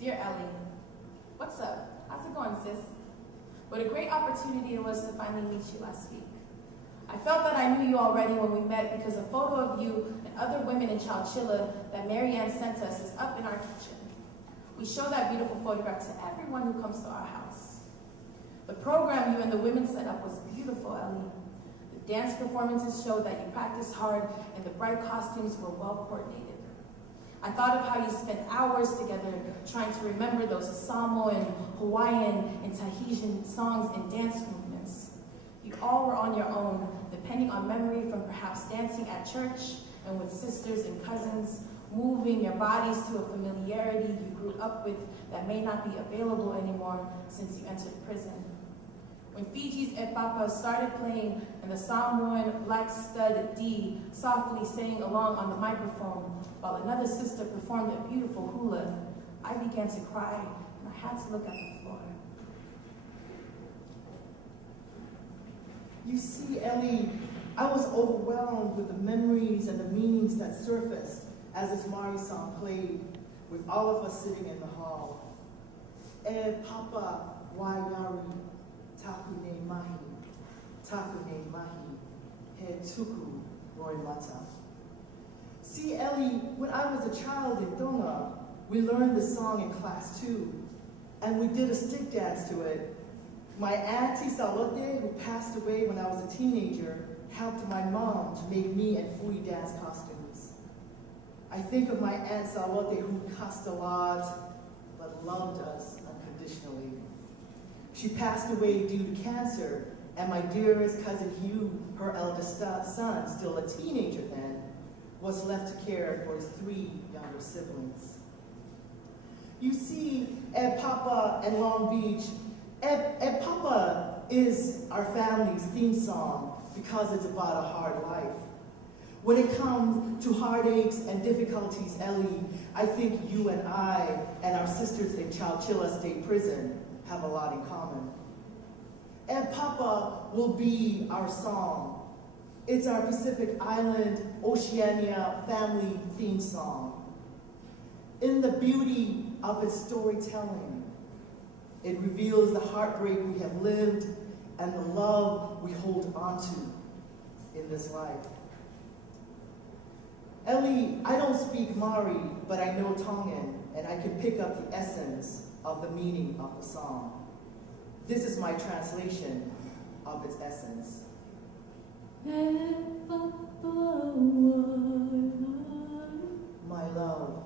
Dear Ellie, what's up? How's it going, sis? What a great opportunity it was to finally meet you last week. I felt that I knew you already when we met because a photo of you and other women in Chowchilla that Marianne sent us is up in our kitchen. We show that beautiful photograph to everyone who comes to our house. The program you and the women set up was beautiful, Ellie. The dance performances showed that you practiced hard and the bright costumes were well coordinated. I thought of how you spent hours together trying to remember those Samoan, Hawaiian, and Tahitian songs and dance movements. You all were on your own, depending on memory from perhaps dancing at church and with sisters and cousins, moving your bodies to a familiarity you grew up with that may not be available anymore since you entered prison. When Fiji's E Papa started playing and the Samoan Black Stud D softly sang along on the microphone while another sister performed a beautiful hula, I began to cry and I had to look at the floor. You see, Ellie, I was overwhelmed with the memories and the meanings that surfaced as this Mari song played with all of us sitting in the hall. E Papa Waiyari. Taku ne mahi, he tuku roi mata. See, Ellie, when I was a child in Tonga, we learned the song in class too, and we did a stick dance to it. My auntie Salote, who passed away when I was a teenager, helped my mom to make me and Fui dance costumes. I think of my aunt Salote, who cussed a lot, but loved us unconditionally. She passed away due to cancer, and my dearest cousin Hugh, her eldest son, still a teenager then, was left to care for his 3 younger siblings. You see, Ed Papa and Long Beach, Ed Papa is our family's theme song because it's about a hard life. When it comes to heartaches and difficulties, Ellie, I think you and I and our sisters in Chowchilla State Prison have a lot in common. And Papa will be our song. It's our Pacific Island, Oceania family theme song. In the beauty of its storytelling, it reveals the heartbreak we have lived and the love we hold onto in this life. Ellie, I don't speak Mari, but I know Tongan, and I can pick up the essence of the meaning of the song. This is my translation of its essence. My love,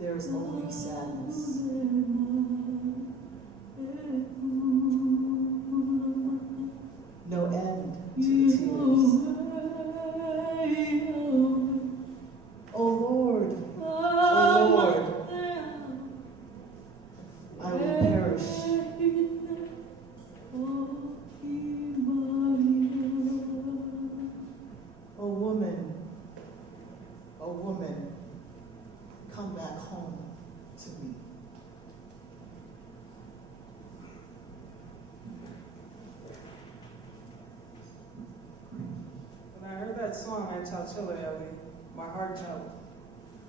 there is only sadness. No end to the tears. Oh Lord, I will perish. Oh woman, come back home to me. When I heard that song at Chowchilla, Ellie, my heart jumped.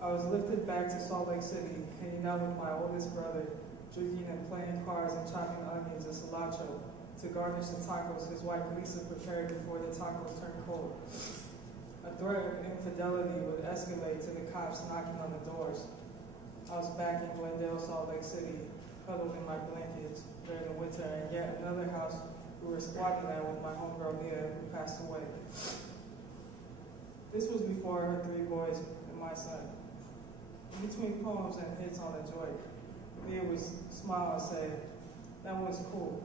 I was lifted back to Salt Lake City, hanging out with my oldest brother, drinking and playing cards and chopping onions and cilantro to garnish the tacos his wife Lisa prepared before the tacos turned cold. A threat of infidelity would escalate to the cops knocking on the doors. I was back in Glendale, Salt Lake City, cuddled in my blankets during the winter, and yet another house we were squatting at with my homegirl Mia, who passed away. This was before her 3 boys and my son. In between poems and hits on the joint, Mia would smile and say, "That was cool."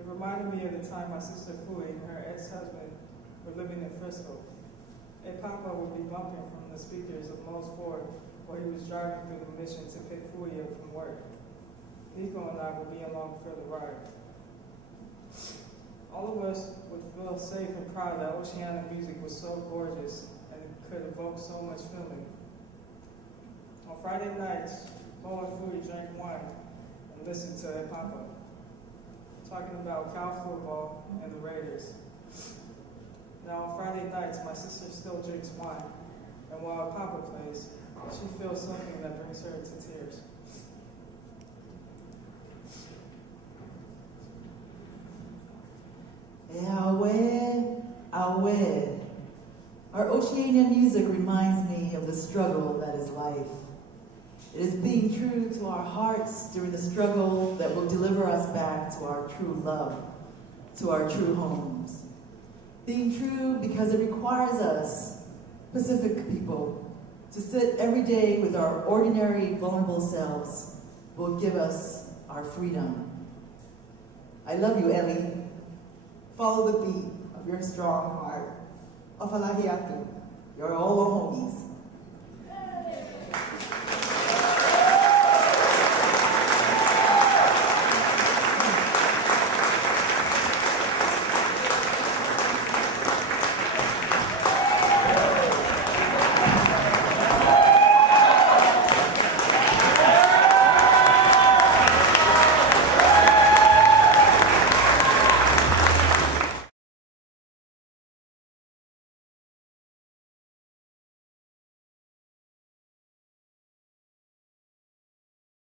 It reminded me of the time my sister Fui and her ex-husband were living in Frisco. Papa would be bumping from the speakers of Mo's Ford while he was driving through the mission to pick Fui up from work. Nico and I would be along for the ride. All of us would feel safe and proud that Oceania music was so gorgeous and could evoke so much feeling. On Friday nights, Mo and Fui drank wine and listened to Papa, talking about Cal football and the Raiders. Now on Friday nights, my sister still drinks wine, and while Papa plays, she feels something that brings her to tears. Awe, awe. Our Oceania music reminds me of the struggle that is life. It is being true to our hearts during the struggle that will deliver us back to our true love, to our true homes. Being true because it requires us, Pacific people, to sit every day with our ordinary, vulnerable selves will give us our freedom. I love you, Ellie. Follow the beat of your strong heart. Ofalahiatu, you're all the homies.